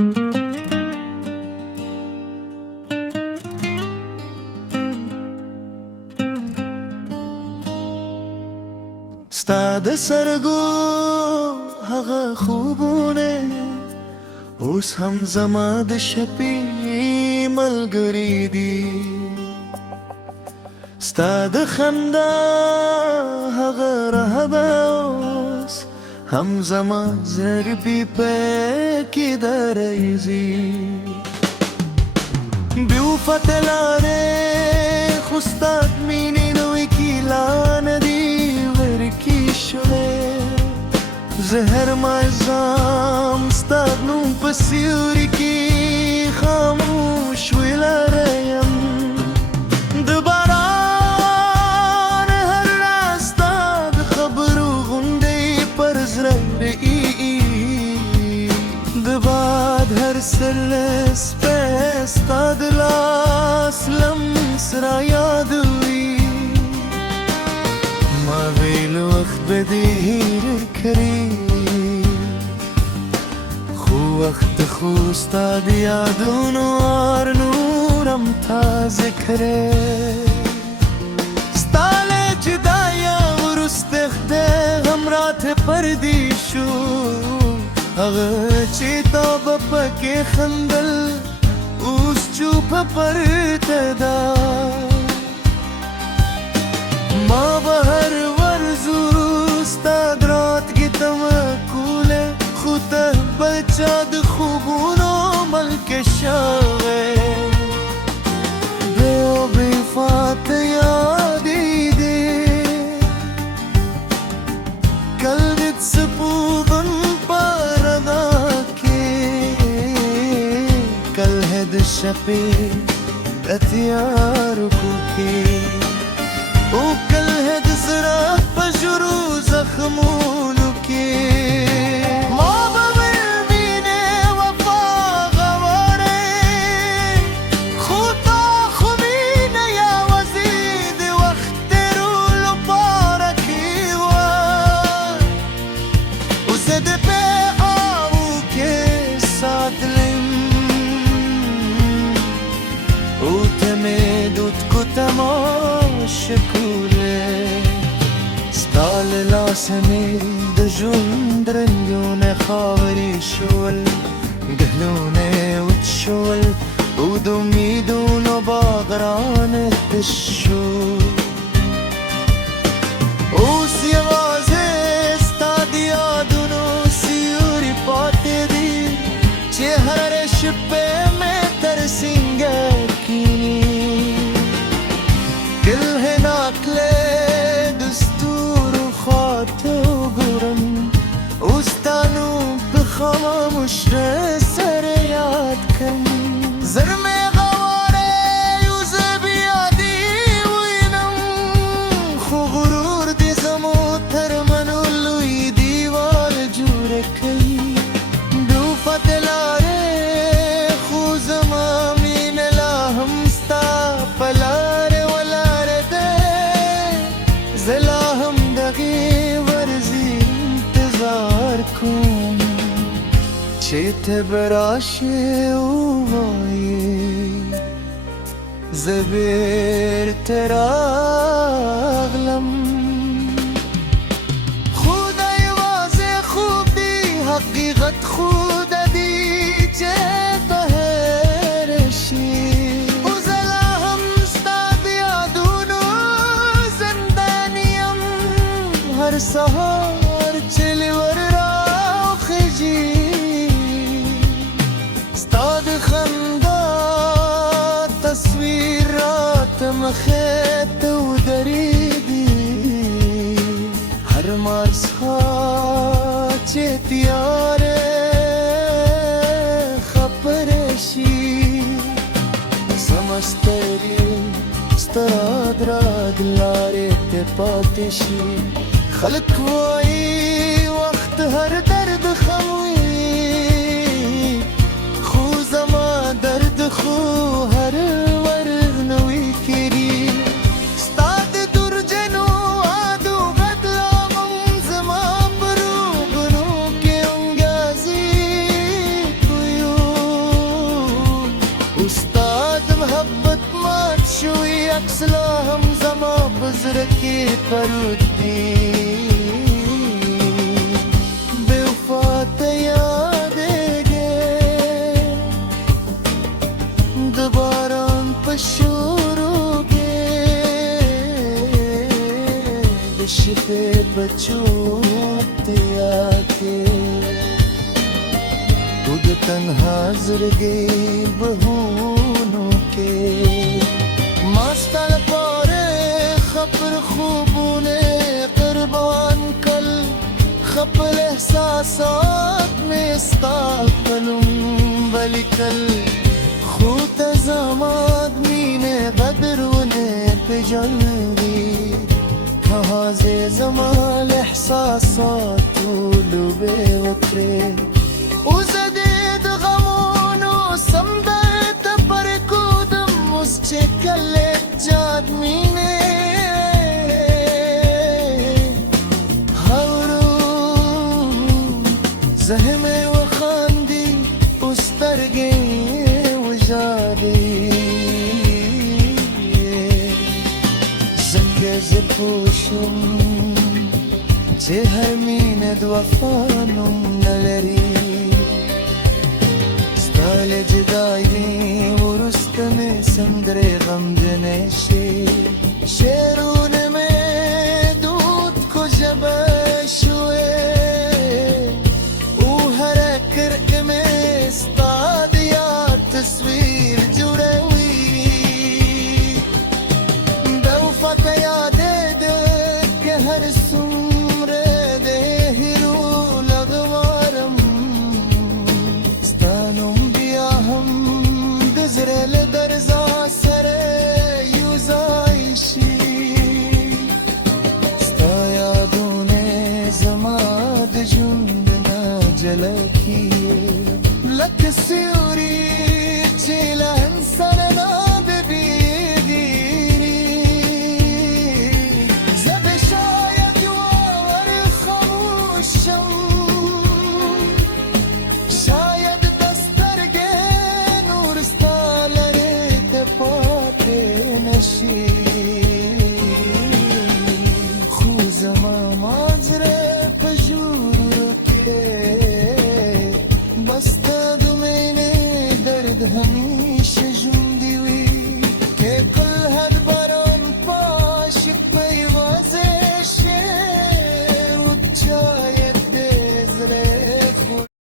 ستا د سرګو هغه خوبونه اوس هم زما د شپې ملګري دي. ستا د خندا هغه رهبه اوس هم زما زړګي پکې درځي. بیوفته لارې خو ستا د مینې نوې کیلا نه دي ورکې شوې. زه هر ماښام ستا د نوم په سیوري کې خاموش ولاړه یم. د باران هر راز ستا د خبرو غوندې پر زړه رهي. د باد هر سپی ستا د لاس لمس را یادوي. ما ویل وخت به دې هېر کړي خو وخت خو ستا د یادونو هر نورم تازه کړی. ستا له جدایه وروسته خدای هم راته پردي شو. هغه چې تا به پکې خندل اوس چوپه پرته ده. ما به هر ورځو ستا د راتګې تمه کوله خو ته بل چا د خوبونو ملکه شوې. بیا بېوفا ته یادېدې کل دې څه پوبن په رڼا کې کل ہے د شپې د تیارو کوکې او کل ہے د زړه په ژورو زخمونو کې. ما به ویل مینې وفا غواړې خو تا خو مینه یوازې د وخت تېرولو پاره کې وه. اوس د پې آبو کې ساتلم او ته مې دود کو تماشکوله. ستا له لاسه مې د ژوند رنګونه خاورې شول ګلونه وچ شول او د امیدونو باغ رانه تش شو. اوس یوازې ستا د یادونو سیوري پاتې دي چې هره شپه مې تر سینګار کیني. دل ہے ناکلے دستور خواته وګورم اوس تا نوم په خاموش سر یاد کړم. زر مې غواړې یو زه بیا دې وینم خو غرور دې زمو تر منو لوی دیوال جوړه کوي. بیوفته لارې خو زما مینه لا هم ستا په لارې ولاړه ده. زه لا هم دغې ورځې انتظار کوم چې ته به راشې ووایې زه بېرته راغلم. خو دا یوازې خوب دی حقیقت خو د دې چې ته هېره شي. او زه لا هم ستا د یادونو زندان یم. هر سهار چې لور راخېږي ستا د خندا تصویر راته مخې ته ودرېږي. هر ماښام چې تیارې خپرې شي زما سترګې ستا د راتګ لارې ته پاتې شي. خلک وایي وخت هر درد خموي خو زما درد خو هر ورځ نوی کړي. ستا د درجنو عادو بدلامم زما په روغنو کې انګازې کویو. परुद्दी बेवफात यादेंगे दोबारा पशुरोगे रिश्ते बचोते आके खुद तन्हा जिरगे बहूनों के मास्टर पारे खबर खूबूने कुर्बान कल खपल एहसासात में इस्ताकलुम बलिकल खूत ज़माद मीने गदरूने तजल्ली कहाज़े ज़माल एहसासात लुबे उतरे وزديد غمون وصمدت بركودم وسجكلت جادميني هورون زهمي وخاندي وسترقي وجادي زكي زفوشم تهمين دوفانم نلري ستال جدايدي ورستم سندري غم جنشي شيرون مدود کو جبشوي وهركر استاد يا تصوير جوړوي دوفت یاد دې هر سمره دې هرو لغوارم ستانم بیا هم گزرل درزا سره یوزایشی ستا یادونه زما د ژوند نه جلکیه لکه سیوري چې له انسان نه ببیږي زه به شاید یوار خاموشم شاید دسترګې نور ستا لرې ته پاتې نشي خو زما ماجره په ژوند کې بس ته د مینې درد هم